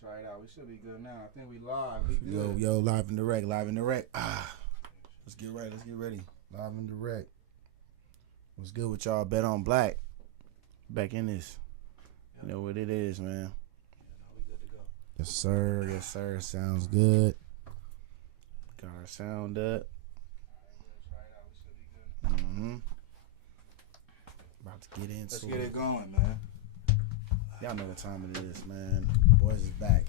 Try it out. We should be good now. I think we live. We Yo, good. yo, live and direct, live and direct. Let's get ready, Live and direct. What's good with y'all? Bet on Black. Back in this. You know what it is, man. We good to go. Yes, sir. Sounds good. Got our sound up. Try it out. We should be good. Mm-hmm. About to get into Let's get it going, man. Y'all know what time it is, man. Boys is back.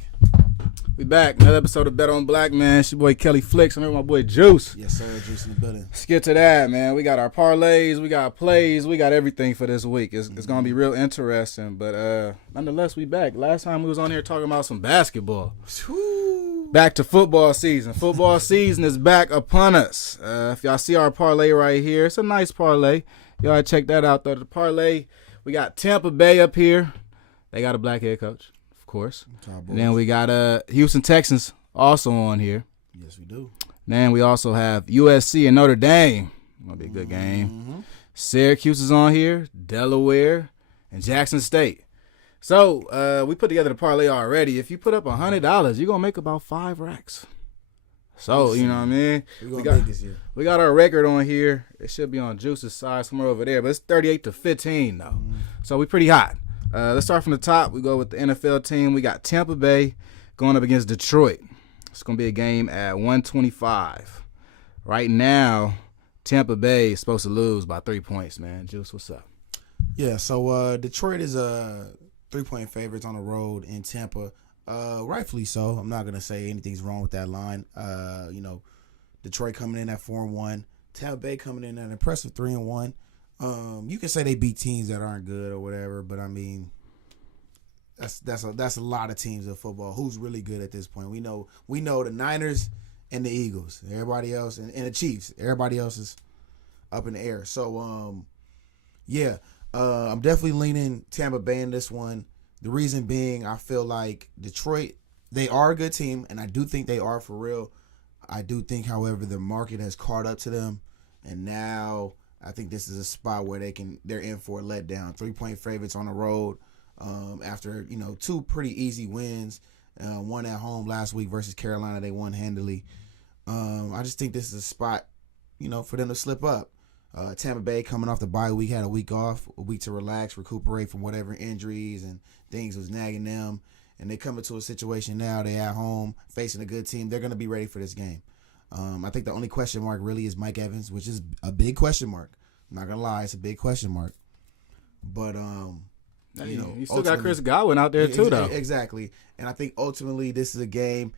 We back. Another episode of Bet on Black, man. It's your boy Kelly Flicks. I'm here with my boy Juice. Yes, sir. Juice in the building. Let's get to that, man. We got our parlays, we got plays, we got everything for this week. It's gonna be real interesting, but nonetheless, we back. Last time we was on here talking about some basketball. Woo. Back to football season. Football season is back upon us. If y'all see our parlay right here, it's a nice parlay. Y'all check that out, though. The parlay, we got Tampa Bay up here. They got a black head coach, of course. And then we got Houston Texans also on here. Yes, we do. Then we also have USC and Notre Dame. Gonna be a good game. Mm-hmm. Syracuse is on here, Delaware, and Jackson State. So we put together the parlay already. If you put up $100, you're gonna make about 5 racks. So you know what I mean. We got this year. We got our record on here. It should be on Juice's side somewhere over there, but it's 38-15 though. So we pretty hot. Let's start from the top. We go with the NFL team. We got Tampa Bay going up against Detroit. It's going to be a game at 125. Right now, Tampa Bay is supposed to lose by 3 points, man. Juice, what's up? Yeah, so Detroit is 3-point favorites on the road in Tampa. Rightfully so. I'm not going to say anything's wrong with that line. Detroit coming in at 4-1. Tampa Bay coming in at an impressive 3-1. You can say they beat teams that aren't good or whatever, but I mean, that's a lot of teams in football. Who's really good at this point? We know the Niners and the Eagles. Everybody else and the Chiefs. Everybody else is up in the air. So I'm definitely leaning Tampa Bay in this one. The reason being, I feel like Detroit, they are a good team, and I do think they are for real. I do think, however, the market has caught up to them, and now I think this is a spot where they're in for a letdown. 3-point favorites on the road after 2 pretty easy wins. One at home last week versus Carolina, they won handily. I just think this is a spot, for them to slip up. Tampa Bay coming off the bye week, had a week off, a week to relax, recuperate from whatever injuries and things was nagging them. And they come into a situation now, they at home facing a good team. They're going to be ready for this game. I think the only question mark really is Mike Evans, which is a big question mark. I'm not gonna lie, it's a big question mark. But you still got Chris Godwin out there too, though. Exactly, and I think ultimately this is a game.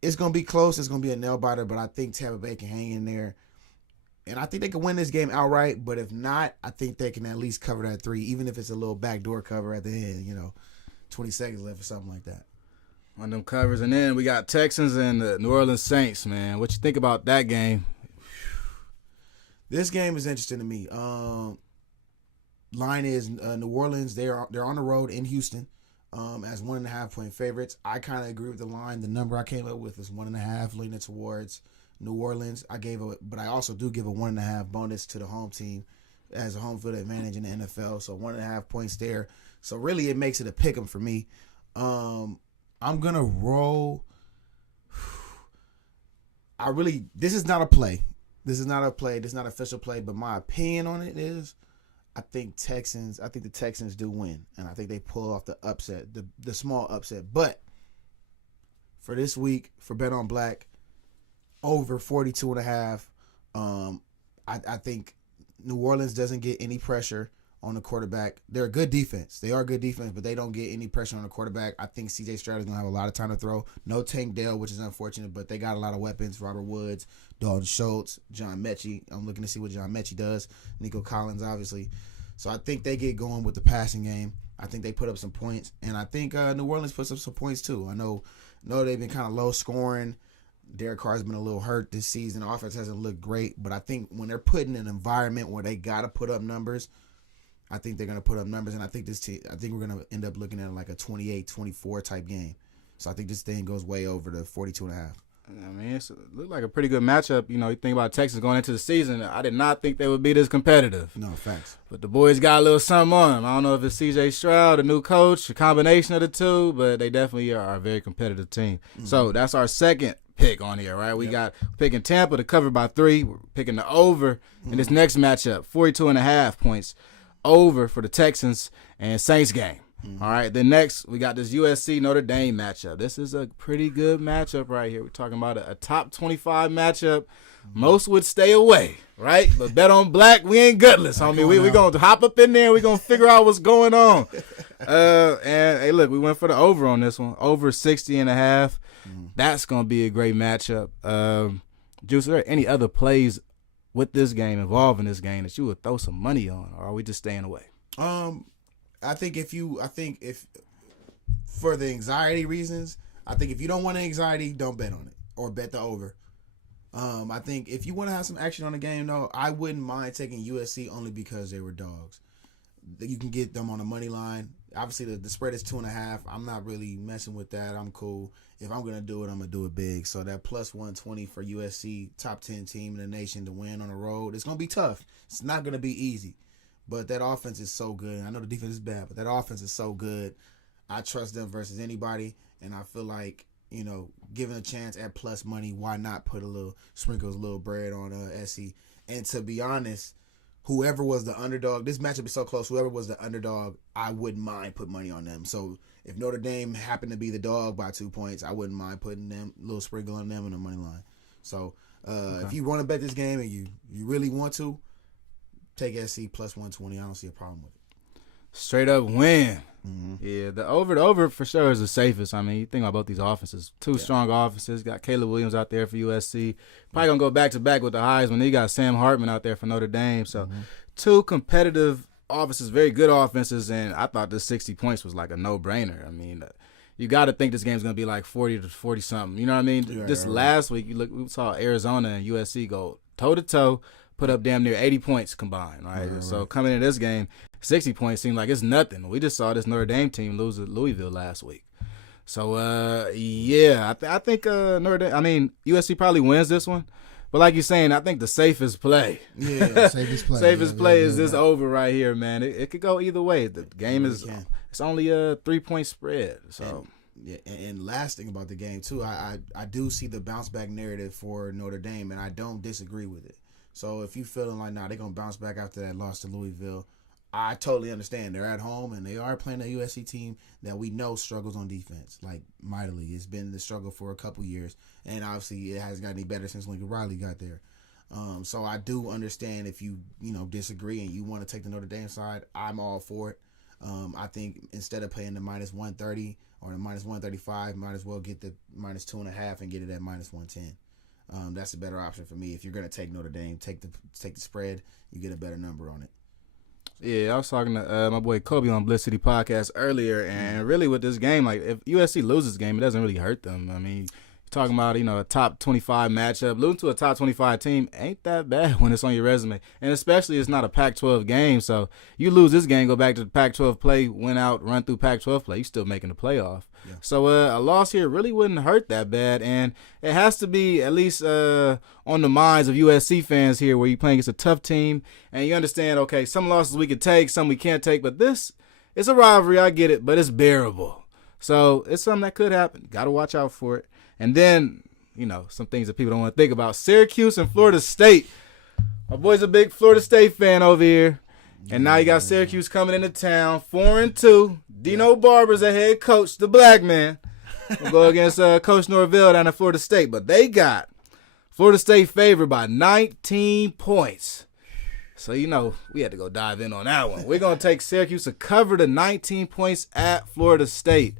It's gonna be close. It's gonna be a nail biter, but I think Tampa Bay can hang in there, and I think they can win this game outright. But if not, I think they can at least cover that 3, even if it's a little backdoor cover at the end. 20 seconds left or something like that. On them covers, and then we got Texans and the New Orleans Saints, man. What you think about that game? This game is interesting to me. Line is New Orleans. They're on the road in Houston as 1.5-point favorites. I kind of agree with the line. The number I came up with is 1.5, leaning towards New Orleans. But I also do give a 1.5 bonus to the home team as a home field advantage in the NFL. So 1.5 points there. So really, it makes it a pick 'em for me. I'm going to roll. This is not a play. This is not an official play, but my opinion on it is I think the Texans do win, and I think they pull off the upset, the small upset. But for this week, for Bet on Black, over 42.5, I think New Orleans doesn't get any pressure on the quarterback. They're a good defense. They are a good defense, but they don't get any pressure on the quarterback. I think C.J. Stroud is going to have a lot of time to throw. No Tank Dell, which is unfortunate, but they got a lot of weapons. Robert Woods, Dalton Schultz, John Mechie. I'm looking to see what John Mechie does. Nico Collins, obviously. So I think they get going with the passing game. I think they put up some points, and I think New Orleans puts up some points too. I know they've been kind of low scoring. Derek Carr's been a little hurt this season. The offense hasn't looked great, but I think when they're put in an environment where they got to put up numbers, I think they're going to put up numbers, and I think we're going to end up looking at like a 28-24 type game. So I think this thing goes way over the 42.5. I mean, it looked like a pretty good matchup. You know, you think about Texas going into the season. I did not think they would be this competitive. No, facts. But the boys got a little something on them. I don't know if it's C.J. Stroud, the new coach, a combination of the two, but they definitely are a very competitive team. Mm-hmm. So that's our second pick on here, right? We got picking Tampa to cover by 3. We're picking the over in this next matchup, 42.5 points over for the Texans and Saints game. All right, then next we got this USC Notre Dame matchup. This is a pretty good matchup right here. We're talking about a top 25 matchup. Most would stay away, right? But bet on black, we ain't gutless, homie. We going to hop up in there and we going to figure out what's going on. And, hey, look, we went for the over on this one, over 60.5. That's going to be a great matchup. Juice, are there any other plays with this game, involving this game, that you would throw some money on, or are we just staying away? I think if for the anxiety reasons, I think if you don't want anxiety, don't bet on it or bet the over. I think if you want to have some action on the game, though, I wouldn't mind taking USC only because they were dogs. You can get them on the money line. Obviously, the spread is 2.5. I'm not really messing with that. I'm cool. If I'm going to do it, I'm going to do it big. So that plus 120 for USC, top 10 team in the nation to win on the road, it's going to be tough. It's not going to be easy. But that offense is so good. I know the defense is bad, but that offense is so good. I trust them versus anybody, and I feel like, you know, given a chance at plus money, why not put sprinkles a little bread on SC? And to be honest, whoever was the underdog, this matchup is so close. Whoever was the underdog, I wouldn't mind put money on them. So if Notre Dame happened to be the dog by 2 points, I wouldn't mind putting them a little sprinkle on them on the money line. So if you want to bet this game and you really want to, take SC plus 120. I don't see a problem with it. Straight up win. Mm-hmm. Yeah, the over for sure is the safest. I mean, you think about both these offenses. Two strong offenses. Got Caleb Williams out there for USC. Probably going to go back-to-back with the Heisman. He got Sam Hartman out there for Notre Dame. So two competitive offenses, very good offenses, and I thought this 60 points was like a no-brainer. I mean, you got to think this game's going to be like 40 to 40-something. You know what I mean? Last week, we saw Arizona and USC go toe-to-toe, put up damn near 80 points combined, right? So coming into this game, 60 points seemed like it's nothing. We just saw this Notre Dame team lose at Louisville last week. So, I think Notre Dame, I mean, USC probably wins this one. But like you're saying, I think the safest play. Yeah, safest play. Safest play is this over right here, man. It could go either way. The game it's only a 3-point spread. So. And last thing about the game, too, I do see the bounce-back narrative for Notre Dame, and I don't disagree with it. So if you feeling like, they're going to bounce back after that loss to Louisville, I totally understand. They're at home, and they are playing a USC team that we know struggles on defense, like mightily. It's been the struggle for a couple years, and obviously it hasn't gotten any better since Lincoln Riley got there. So I do understand if you disagree and you want to take the Notre Dame side, I'm all for it. I think instead of paying the minus 130 or the minus 135, might as well get the minus 2.5 and get it at minus 110. That's a better option for me. If you're gonna take Notre Dame, take the spread. You get a better number on it. Yeah, I was talking to my boy Kobe on Bliss City Podcast earlier, and really with this game, like if USC loses this game, it doesn't really hurt them. I mean, you're talking about a top 25 matchup, losing to a top 25 team ain't that bad when it's on your resume, and especially it's not a Pac-12 game. So you lose this game, go back to the Pac-12 play, win out, run through Pac-12 play, you're still making the playoff. Yeah. So a loss here really wouldn't hurt that bad, and it has to be at least on the minds of USC fans here, where you're playing against a tough team, and you understand, okay, some losses we can take, some we can't take, but this is a rivalry, I get it, but it's bearable. So it's something that could happen. Got to watch out for it. And then, some things that people don't want to think about. Syracuse and Florida State. My boy's a big Florida State fan over here. And now you got Syracuse coming into town, 4-2. Dino Barber's a head coach, the black man. We'll go against Coach Norvell down at Florida State. But they got Florida State favored by 19 points. So, we had to go dive in on that one. We're going to take Syracuse to cover the 19 points at Florida State.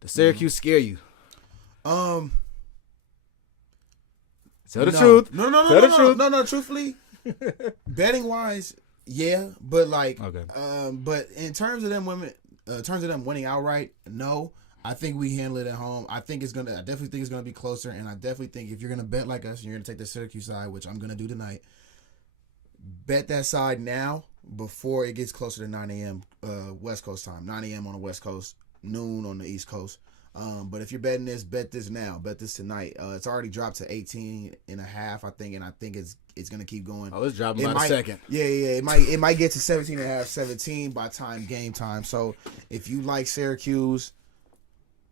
Does Syracuse scare you? Tell the truth. No. Truthfully, betting wise, yeah, but but in terms of them winning outright, no. I think we handle it at home. I definitely think it's gonna be closer, and I definitely think if you're gonna bet like us and you're gonna take the Syracuse side, which I'm gonna do tonight, bet that side now before it gets closer to 9 a.m. West Coast time. 9 a.m. on the West Coast, noon on the East Coast. But if you're betting this, bet this now. Bet this tonight. It's already dropped to 18.5, I think, and I think it's gonna keep going. Oh, it's dropping by a second. Yeah. It might get to 17.5, 17 by game time. So if you like Syracuse,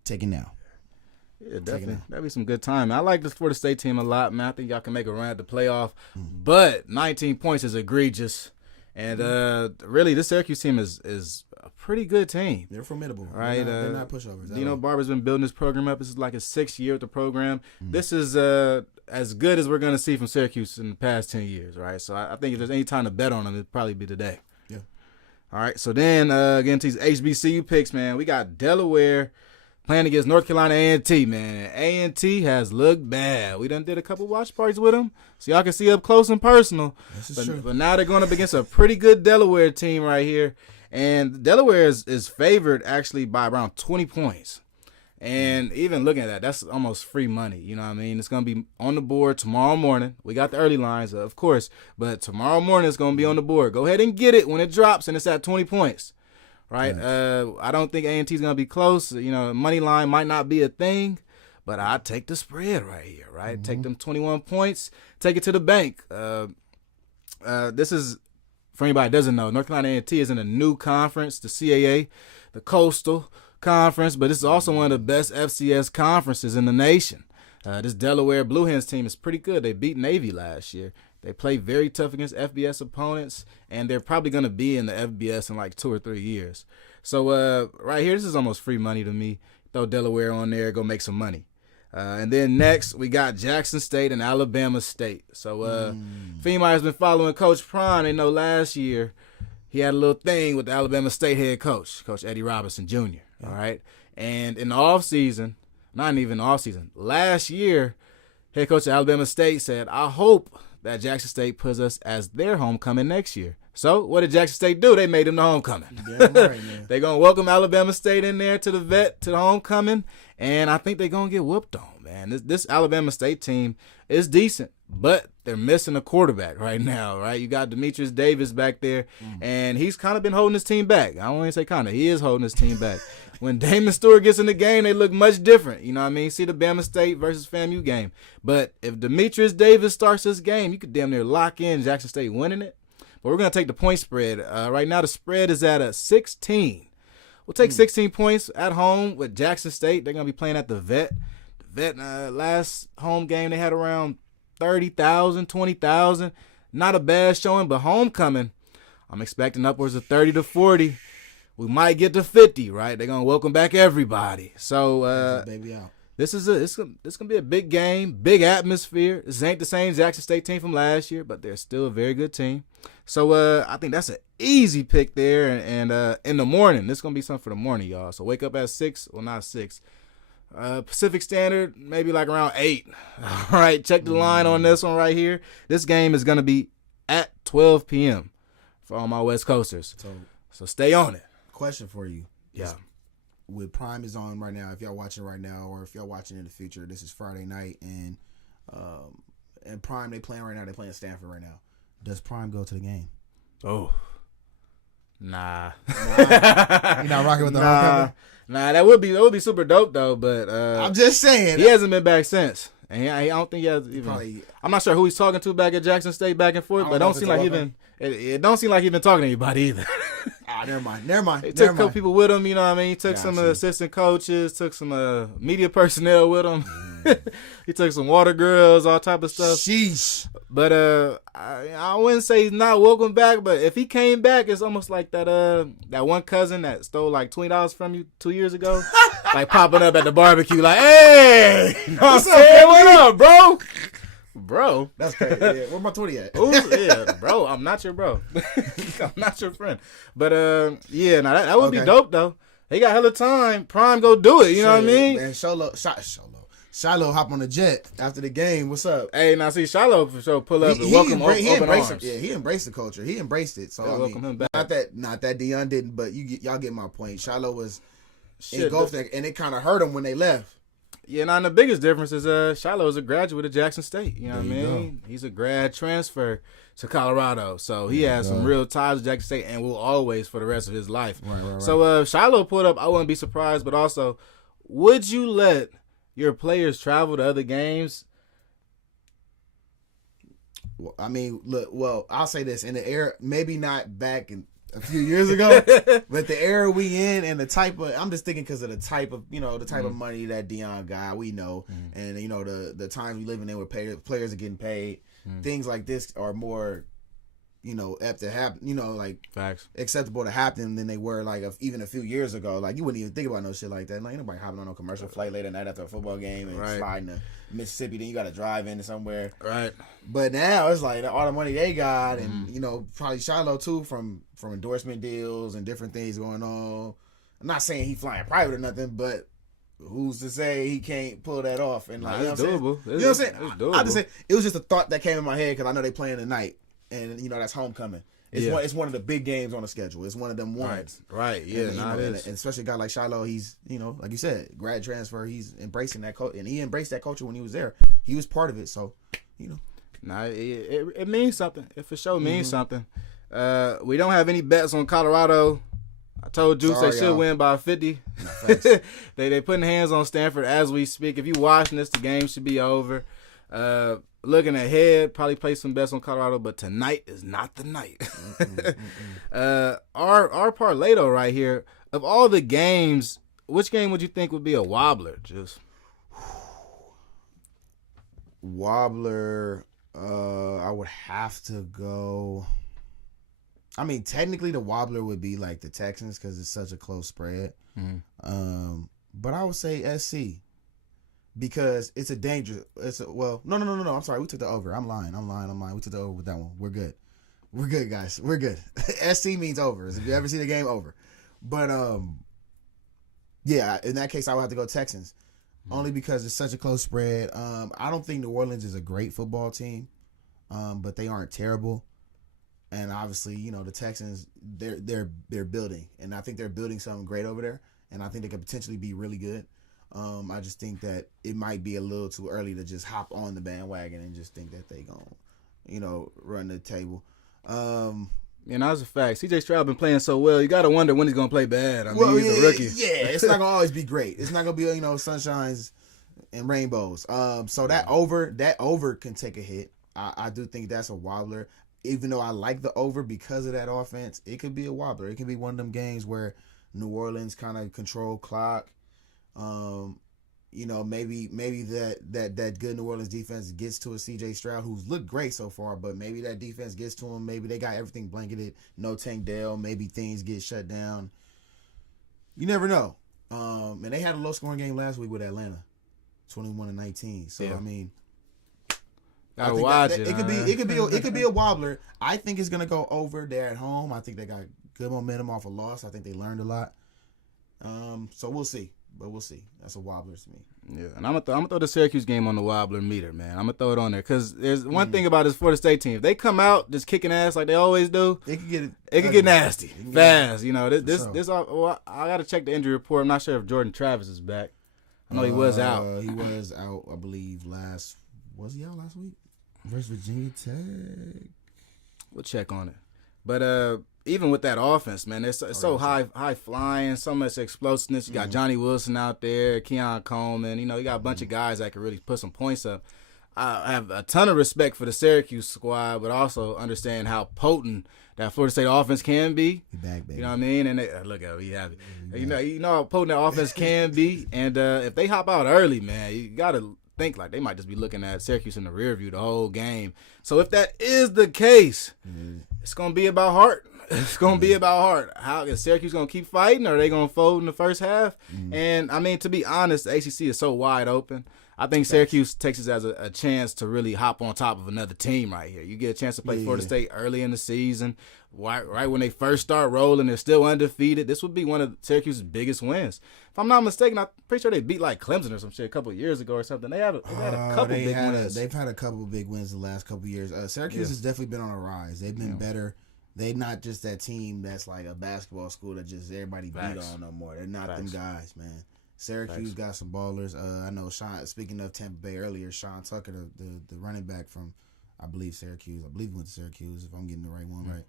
take it now. Yeah, definitely. That'd be some good time. I like this Florida State team a lot, man. I think y'all can make a run at the playoff. But 19 points is egregious. And really, this Syracuse team is a pretty good team. They're formidable. Right? They're not pushovers. Dino Barber's been building this program up. This is like his 6th year with the program. This is as good as we're going to see from Syracuse in the past 10 years, right? So I think if there's any time to bet on them, it'd probably be today. Yeah. All right, so then again to these HBCU picks, man. We got Delaware playing against North Carolina A&T, man. A&T has looked bad. We done did a couple watch parties with them, so y'all can see up close and personal. This is true. But now they're going up against a pretty good Delaware team right here. And Delaware is favored actually by around 20 points. And even looking at that, that's almost free money. You know what I mean? It's going to be on the board tomorrow morning. We got the early lines, of course. But tomorrow morning it's going to be on the board. Go ahead and get it when it drops and it's at 20 points. Right? I don't think A&T is going to be close. You know, money line might not be a thing. But I'd take the spread right here, right? Take them 21 points. Take it to the bank. This is, for anybody that doesn't know, North Carolina A&T is in a new conference, the CAA, the Coastal Conference, but this is also one of the best FCS conferences in the nation. This Delaware Blue Hens team is pretty good. They beat Navy last year. They play very tough against FBS opponents, and they're probably going to be in the FBS in like 2 or 3 years. So right here, this is almost free money to me. Throw Delaware on there, go make some money. And then next, we got Jackson State and Alabama State. So if anybody's been following Coach Prime, they know last year he had a little thing with the Alabama State head coach, Coach Eddie Robinson Jr., all right? And in the offseason, not even the offseason, last year, head coach of Alabama State said, I hope that Jackson State puts us as their homecoming next year. So what did Jackson State do? They made them the homecoming. Right, they're going to welcome Alabama State in there to the homecoming, and I think they're going to get whooped on, man. This Alabama State team is decent, but they're missing a quarterback right now, right? You got Demetrius Davis back there, and he's kind of been holding his team back. I don't want to say kind of. He is holding his team back. When Damon Stewart gets in the game, they look much different. You know what I mean? See the Bama State versus FAMU game. But if Demetrius Davis starts this game, you could damn near lock in Jackson State winning it. But we're going to take the point spread. Right now the spread is at a 16. We'll take 16 points at home with Jackson State. They're going to be playing at the Vet. The Vet, last home game, they had around 30,000, 20,000. Not a bad showing, but homecoming, I'm expecting upwards of 30 to 40. We might get to 50, right? They're going to welcome back everybody. So baby out. It's going to be a big game, big atmosphere. This ain't the same Jackson State team from last year, but they're still a very good team. So I think that's an easy pick there. And in the morning, this is going to be something for the morning, y'all. So wake up at 6, well, not 6. Pacific Standard, maybe like around 8. All right, check the line on this one right here. This game is going to be at 12 p.m. for all my West Coasters. So stay on it. Question for you. Yeah. With Prime is on right now, if y'all watching right now or if y'all watching in the future, this is Friday night, and Prime, they playing right now. They playing Stanford right now. Does Prime go to the game? Oh. Nah. You're not rocking with the homecoming? Nah, that would be super dope though, but I'm just saying. He hasn't been back since. And I don't think he has even. I'm not sure who he's talking to back at Jackson State back and forth, but it don't seem like he's been talking to anybody either. Never mind. He took a couple people with him, you know what I mean? He took some assistant coaches, took some media personnel with him. He took some water girls, all type of stuff. Sheesh. But I wouldn't say he's not welcome back, but if he came back, it's almost like that one cousin that stole like $20 from you 2 years ago, like popping up at the barbecue, like, hey, you know what I'm saying? What up, bro? Bro, that's crazy. Yeah. Where my 20 at? Yeah, bro, I'm not your bro. I'm not your friend. But yeah, now that would be dope though. He got hella time. Prime, go do it. You know what I mean? Man, Shiloh hop on the jet after the game. What's up? Hey, now see Shiloh for sure pull up and welcome open arms. Yeah, he embraced the culture. He embraced it. So welcome him back. Not that Dion didn't, but y'all get my point. Shiloh was engulfed there, and it kind of hurt him when they left. Yeah, now the biggest difference is Shiloh is a graduate of Jackson State. You know what I mean? He's a grad transfer to Colorado. So he has some real ties to Jackson State and will always for the rest of his life. Right. So if Shiloh pulled up, I wouldn't be surprised. But also, would you let your players travel to other games? Well, I mean, look. Well, I'll say this: in the era, maybe not back in a few years ago, but the era we in and the type of, I'm just thinking because of the type of, the type of money that Dion got, we know, and the times we living in where players are getting paid, things like this are more, apt to happen, like Facts. acceptable to happen than they were like even a few years ago. Like you wouldn't even think about no shit like that. Like nobody hopping on a commercial flight late at night after a football game and sliding to Mississippi. Then you got to drive into somewhere. Right. But now it's like all the money they got, and probably Shiloh too from endorsement deals and different things going on. I'm not saying he flying private or nothing, but who's to say he can't pull that off? And like, it's doable. You know what I'm saying? It's doable. I just say it was just a thought that came in my head because I know they playing tonight, and that's homecoming. It's one of the big games on the schedule. It's one of them ones. Right. Yeah. And especially a guy like Shiloh, he's like you said, grad transfer. He's embracing that culture, and he embraced that culture when he was there. He was part of it, so it means something. It for sure means something. We don't have any bets on Colorado. I told Juice they should win by 50. they putting hands on Stanford as we speak. If you watching this, the game should be over. Looking ahead, probably play some bets on Colorado, but tonight is not the night. Our parlay though right here, of all the games, which game would you think would be a wobbler? Just wobbler. I would have to go. I mean, technically, the wobbler would be like the Texans because it's such a close spread. But I would say SC because it's a danger. No. I'm sorry, we took the over. I'm lying. We took the over with that one. We're good, guys. We're good. SC means over. If you ever see the game, over. But yeah, in that case, I would have to go Texans. Only because it's such a close spread. I don't think New Orleans is a great football team, but they aren't terrible. And obviously, the Texans, they're building, and I think they're building something great over there. And I think they could potentially be really good. I just think that it might be a little too early to just hop on the bandwagon and just think that they gonna, run the table. That's a fact. CJ Stroud been playing so well. You got to wonder when he's going to play bad. He's a rookie. Yeah, it's not going to always be great. It's not going to be, sunshines and rainbows. So that over can take a hit. I do think that's a wobbler. Even though I like the over because of that offense, it could be a wobbler. It could be one of them games where New Orleans kind of control clock. Maybe that good New Orleans defense gets to a CJ Stroud who's looked great so far, but maybe that defense gets to him. Maybe they got everything blanketed. No Tank Dell. Maybe things get shut down. You never know. And they had a low scoring game last week with Atlanta, 21-19. So yeah. I mean, gotta watch it. It could be a wobbler. I think it's gonna go over. They're at home. I think they got good momentum off a loss. I think they learned a lot. So we'll see. But we'll see. That's a wobbler to me. Yeah, and I'm gonna throw the Syracuse game on the wobbler meter, man. I'm gonna throw it on there because there's one thing about this Florida State team. If they come out just kicking ass like they always do, it could get nasty fast. I gotta check the injury report. I'm not sure if Jordan Travis is back. I know he was out. He was out, I believe. Was he out last week versus Virginia Tech? We'll check on it. But even with that offense, man, it's so high flying, so much explosiveness. You got Johnny Wilson out there, Keon Coleman. You got a bunch of guys that can really put some points up. I have a ton of respect for the Syracuse squad, but also understand how potent that Florida State offense can be. He back, baby. You know what I mean? And look at him, he happy. You know how potent that offense can be. And if they hop out early, man, you gotta think like they might just be looking at Syracuse in the rear view the whole game. So if that is the case, it's gonna be about heart. It's going to be about heart. How is Syracuse going to keep fighting, or are they going to fold in the first half? And, I mean, to be honest, the ACC is so wide open. I think Syracuse takes it as a chance to really hop on top of another team right here. You get a chance to play Florida State early in the season, right when they first start rolling. They're still undefeated. This would be one of Syracuse's biggest wins. If I'm not mistaken, I'm pretty sure they beat like Clemson or some shit a couple of years ago or something. They had a couple big wins. They've had a couple of big wins the last couple of years. Syracuse has definitely been on a rise. They've been better. They're not just that team that's like a basketball school that just everybody beat on no more. They're not them guys, man. Syracuse got some ballers. I know Sean. Speaking of Tampa Bay earlier, Sean Tucker, the running back from, I believe Syracuse. I believe he went to Syracuse. If I'm getting the right one right.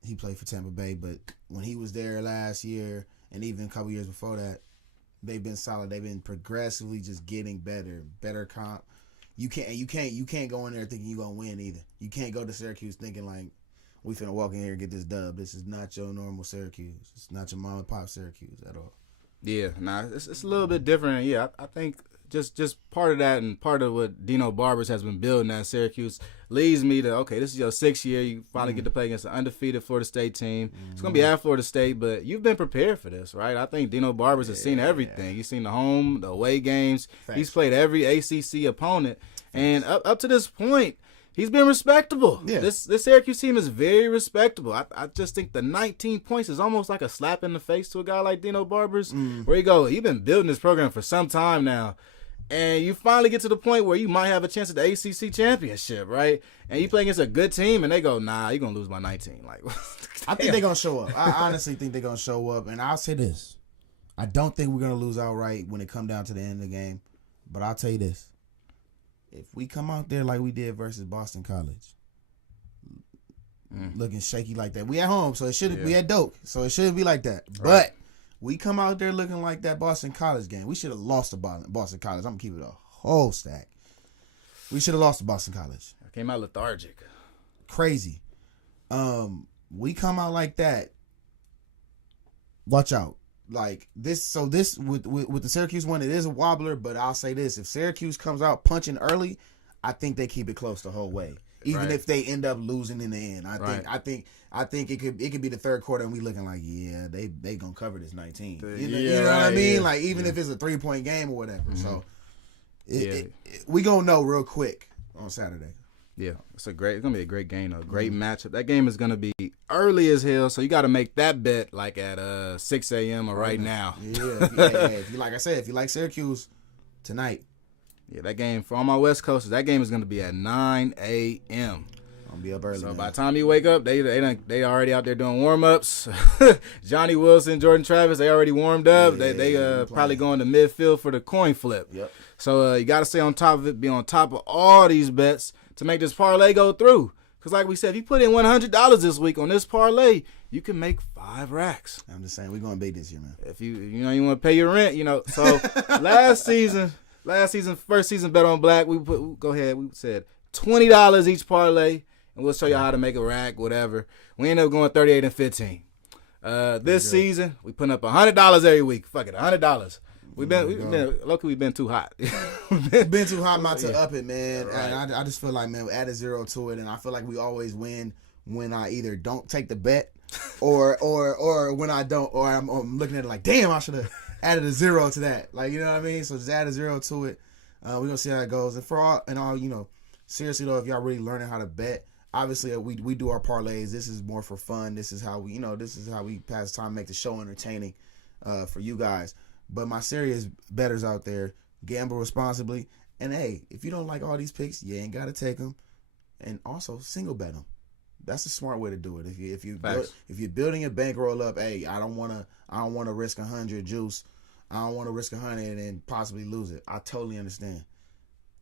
He played for Tampa Bay, but when he was there last year and even a couple years before that, They've been solid. They've been progressively just getting better comp. You can't go in there thinking you're gonna win either. You can't go to Syracuse thinking like we finna walk in here and get this dub. This is not your normal Syracuse. It's not your mom and pop Syracuse at all. Yeah, it's a little bit different. Yeah, I think just part of that and part of what Dino Barbers has been building at Syracuse leads me to, okay, this is your 6th year. You finally get to play against an undefeated Florida State team. It's going to be at Florida State, but you've been prepared for this, right? I think Dino Barbers has seen everything. He's seen the home, the away games. Facts. He's played every ACC opponent. And up to this point, he's been respectable. Yeah. This Syracuse team is very respectable. I just think the 19 points is almost like a slap in the face to a guy like Dino Barbers. Where you go, he's been building this program for some time now. And you finally get to the point where you might have a chance at the ACC championship, right? And you play against a good team, and they go, nah, you're going to lose by 19. Like, I think they're going to show up. I honestly think they're going to show up. And I'll say this. I don't think we're going to lose outright when it come down to the end of the game. But I'll tell you this. If we come out there like we did versus Boston College, looking shaky like that, we at home, so it shouldn't. We at Doak, so it shouldn't be like that. Right. But we come out there looking like that Boston College game. We should have lost to Boston College. I'm gonna keep it a whole stack. We should have lost to Boston College. I came out lethargic. Crazy. We come out like that. Watch out. Like this, so this with the Syracuse one, it is a wobbler. But I'll say this: if Syracuse comes out punching early, I think they keep it close the whole way. Even if they end up losing in the end, I think it could be the third quarter and we looking like they gonna cover this 19. You know what I mean? Like even if it's a 3-point game or whatever. So we gonna know real quick on Saturday. Yeah, it's gonna be a great game, a great matchup. That game is gonna be early as hell, so you got to make that bet like at 6 a.m. or right now. Yeah, if you like I said, if you like Syracuse tonight. Yeah, that game for all my West Coasters, that game is gonna be at 9 a.m. I'll be up early. So man. by the time you wake up, they already out there doing warm ups. Johnny Wilson, Jordan Travis, they already warmed up. They probably going to midfield for the coin flip. Yep. So you got to stay on top of it, be on top of all these bets to make this parlay go through. Because like we said, if you put in $100 this week on this parlay, you can make 5 racks. I'm just saying, we're going to beat this year, man. If you want to pay your rent, So last season, first season bet on black, we said $20 each parlay, and we'll show you how to make a rack, whatever. We ended up going 38 and 15. This season, we putting up $100 every week. Fuck it, $100. We've been too hot. been too hot not to up it, man. Right. And I just feel like, man, we added 0 to it, and I feel like we always win when I either don't take the bet or when I don't, or I'm looking at it like, damn, I should have added a 0 to that. Like, you know what I mean? So just add a 0 to it. We're gonna see how it goes. And for all, seriously though, if y'all really learning how to bet, obviously we do our parlays. This is more for fun. This is how we pass time, make the show entertaining for you guys. But my serious bettors out there, gamble responsibly. And hey, if you don't like all these picks, you ain't gotta take them. And also single bet them. That's a smart way to do it. If you're building a bankroll up, hey, I don't wanna risk 100 juice. I don't want to risk 100 and possibly lose it. I totally understand.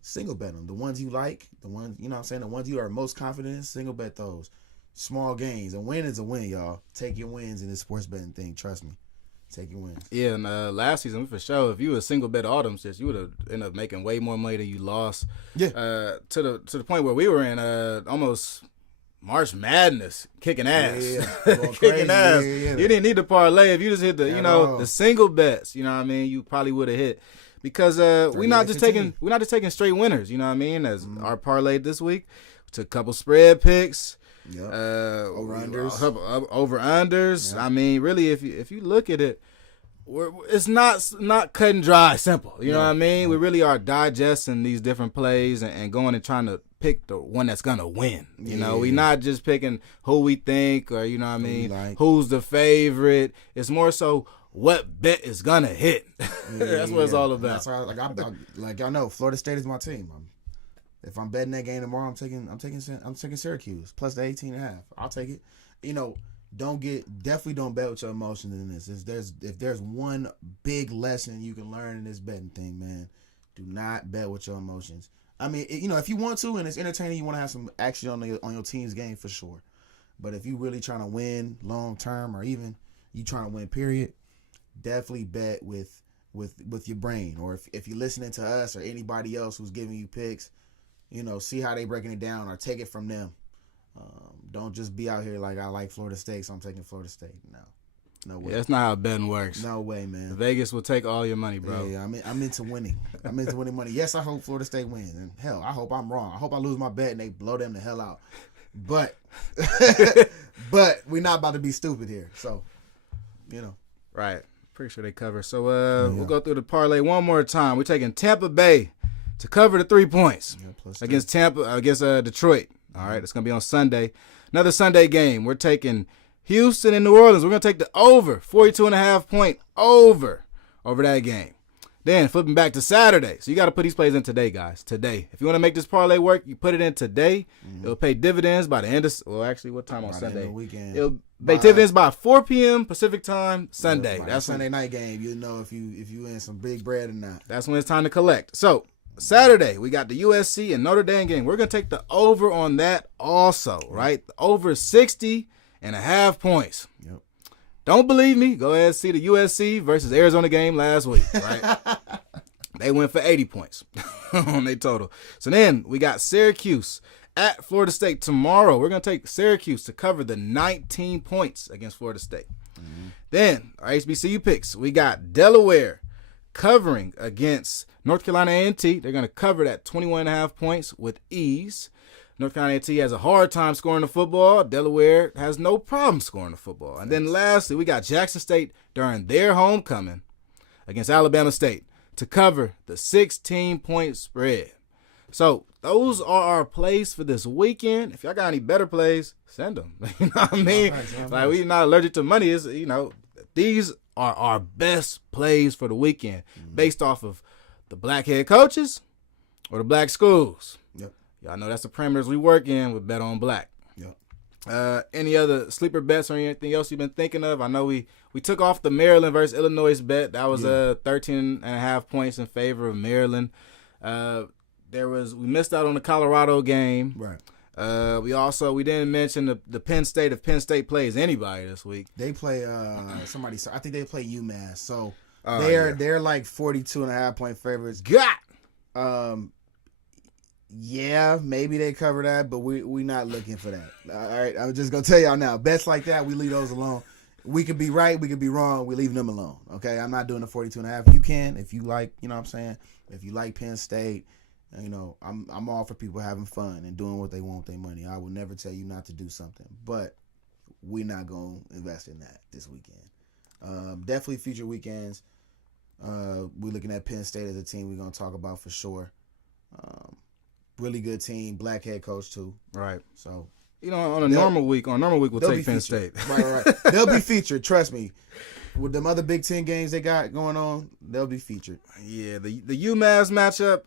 Single bet them. The ones you like, the ones the ones you are most confident in, single bet those. Small gains. A win is a win, y'all. Take your wins in this sports betting thing. Trust me. Take your wins. Yeah, and last season, for sure, if you were single bet all them shits, you would have ended up making way more money than you lost. Yeah. To the point where we were in almost March Madness, kicking ass. Kicking ass. Yeah. You didn't need to parlay. If you just hit the single bets, you know what I mean, you probably would have hit. Because we're not just taking straight winners, you know what I mean? As our parlay this week, we took a couple spread picks. Yep. Over unders. Yep. I mean, really, if you look at it, it's not cut and dry simple. You know what I mean? We really are digesting these different plays and going and trying to pick the one that's gonna win. You know, we not just picking who we think or who's the favorite. It's more so what bet is gonna hit. That's what it's all about. That's why, like y'all know, Florida State is my team. If I'm betting that game tomorrow, I'm taking Syracuse plus the 18.5. I'll take it. Definitely don't bet with your emotions in this. If there's one big lesson you can learn in this betting thing, man, do not bet with your emotions. I mean, if you want to and it's entertaining, you want to have some action on your team's game for sure. But if you really trying to win long term or even you trying to win period, definitely bet with with your brain, or if you're listening to us or anybody else who's giving you picks, see how they breaking it down or take it from them. Don't just be out here like, I like Florida State, so I'm taking Florida State. No way. Yeah, that's not how betting works. No way, man. Vegas will take all your money, bro. Yeah, I'm into winning. I'm into winning money. Yes, I hope Florida State wins, and hell, I hope I'm wrong. I hope I lose my bet and they blow them the hell out. But we're not about to be stupid here. So, Right. Pretty sure they cover. So we'll go through the parlay one more time. We're taking Tampa Bay to cover the 3 points against Detroit. All right, it's going to be on Sunday. Another Sunday game. We're taking Houston and New Orleans. We're going to take the over, 42.5 point over that game. Then flipping back to Saturday. So you got to put these plays in today, guys. Today. If you want to make this parlay work, you put it in today. It'll pay dividends by the end of, what time on Sunday? Weekend. It'll pay dividends by 4 p.m. Pacific time Sunday. That's Sunday night game. You know if you in some big bread or not. That's when it's time to collect. So Saturday, we got the USC and Notre Dame game. We're going to take the over on that also, right? Over 60.5 points. Yep. Don't believe me? Go ahead and see the USC versus Arizona game last week, right? They went for 80 points on their total. So then we got Syracuse at Florida State tomorrow. We're going to take Syracuse to cover the 19 points against Florida State. Then our HBCU picks. We got Delaware covering against North Carolina A&T. They're going to cover that 21.5 points with ease. North Carolina A&T has a hard time scoring the football. Delaware has no problem scoring the football. And then lastly, we got Jackson State during their homecoming against Alabama State to cover the 16-point spread. So those are our plays for this weekend. If y'all got any better plays, send them. You know what I mean? Like, we're not allergic to money. It's, these are our best plays for the weekend based off of the black head coaches or the black schools. Yep. Y'all know that's the parameters we work in with Bet on Black. Yep. Any other sleeper bets or anything else you've been thinking of? I know we took off the Maryland versus Illinois bet. That was 13.5 points in favor of Maryland. We missed out on the Colorado game. Right. We didn't mention the Penn State. If Penn State plays anybody this week, they play somebody. I think they play UMass. So they're like 42.5 point favorites. Yeah, maybe they cover that, but we not looking for that. All right, I'm just gonna tell y'all now. Bets like that, we leave those alone. We could be right, we could be wrong. We leave them alone. Okay, I'm not doing the 42.5. You can if you like. You know what I'm saying? If you like Penn State, I'm all for people having fun and doing what they want with their money. I will never tell you not to do something, but we're not gonna invest in that this weekend. Definitely future weekends. We're looking at Penn State as a team we're gonna talk about for sure. Really good team, black head coach too. Right. So on a normal week we'll take Penn State. Right. They'll be featured. Trust me. With them other Big Ten games they got going on, they'll be featured. Yeah, the UMass matchup,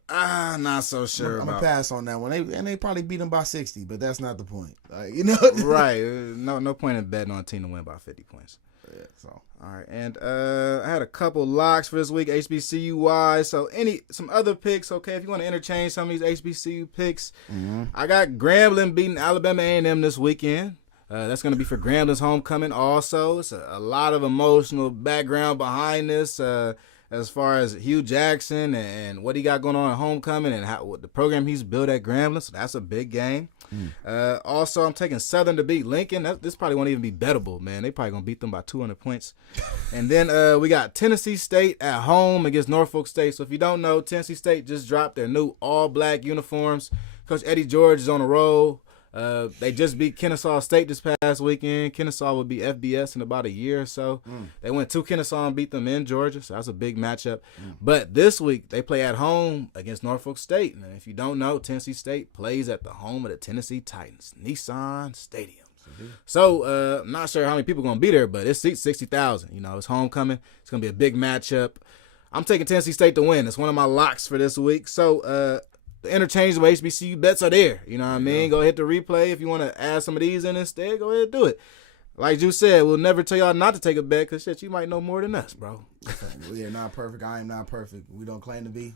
not so sure I'm about. gonna pass on that one. They probably beat them by 60, but that's not the point. Right. No point in betting on a team to win by 50 points. Yeah. So all right, and I had a couple locks for this week, HBCU wise. So some other picks, okay? If you want to interchange some of these HBCU picks, I got Grambling beating Alabama A&M this weekend. That's going to be for Grambling's homecoming also. It's a lot of emotional background behind this as far as Hugh Jackson and what he got going on at homecoming and what the program he's built at Grambling. So that's a big game. Also, I'm taking Southern to beat Lincoln. This probably won't even be bettable, man. They probably going to beat them by 200 points. And then we got Tennessee State at home against Norfolk State. So if you don't know, Tennessee State just dropped their new all-black uniforms. Coach Eddie George is on a roll. They just beat Kennesaw State this past weekend. Kennesaw will be FBS in about a year or so. They went to Kennesaw and beat them in Georgia, so that's a big matchup. But this week, they play at home against Norfolk State. And if you don't know, Tennessee State plays at the home of the Tennessee Titans, Nissan Stadium. So I'm not sure how many people are going to be there, but it seats 60,000. It's homecoming. It's going to be a big matchup. I'm taking Tennessee State to win. It's one of my locks for this week. So, the interchangeable HBCU bets are there. You know what I mean? Go hit the replay. If you want to add some of these in instead, go ahead and do it. Like you said, we'll never tell y'all not to take a bet because, you might know more than us, bro. We are not perfect. I am not perfect. We don't claim to be,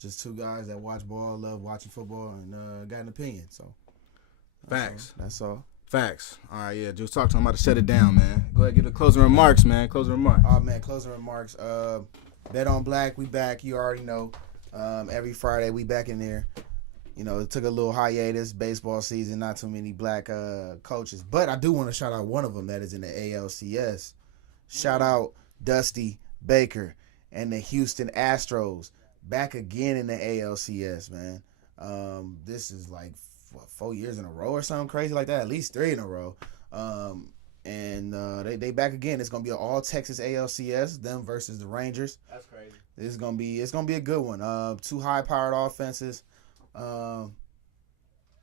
just two guys that watch ball, love watching football, and got an opinion. So Facts. That's all. Facts. All right, yeah, Juice, talk to him. I'm about to shut it down, man. Go ahead, give the closing remarks, man. Closing remarks. Oh man, closing remarks. Bet on Black, we back. You already know. Every Friday we back in there. You know, it took a little hiatus, baseball season, not too many black coaches. But I do want to shout out one of them that is in the ALCS. Shout out Dusty Baker and the Houston Astros. Back again in the ALCS, man. This is like 4 years in a row or something crazy like that. At least 3 in a row. And they back again. It's gonna be an all Texas ALCS, them versus the Rangers. That's crazy. It's gonna be a good one. 2 high powered offenses. And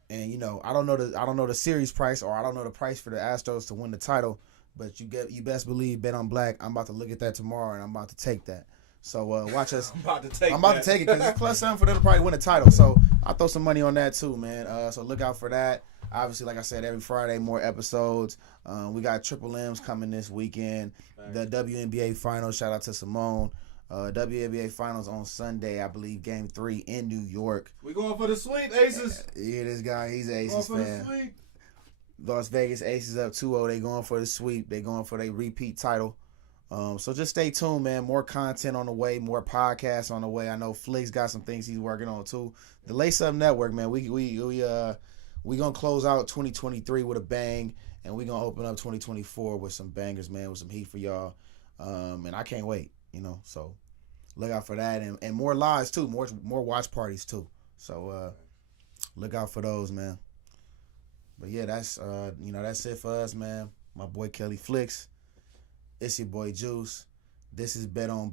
you know, I don't know the series price, or I don't know the price for the Astros to win the title, but you best believe Bet on Black. I'm about to look at that tomorrow, and I'm about to take that. So watch us. I'm about to take it because it's +7 for them to probably win the title. So I'll throw some money on that too, man. So look out for that. Obviously, like I said, every Friday more episodes. We got Triple M's coming this weekend. The WNBA Finals. Shout out to Simone. WNBA Finals on Sunday, I believe, Game 3 in New York. We going for the sweep, Aces. Yeah, this guy, he's an Aces Going for fan. the sweep. Las Vegas Aces up 2-0. They going for the sweep. They going for their repeat title. So just stay tuned, man. More content on the way. More podcasts on the way. I know Flick's got some things he's working on too. The Lace Up Network, man. We gonna close out 2023 with a bang, and we gonna open up 2024 with some bangers, man. With some heat for y'all. And I can't wait. You know, so look out for that, and more lives too, more watch parties too. So look out for those, man. But yeah, that's that's it for us, man. My boy Kelly Flicks. It's your boy Juice. This is Bet on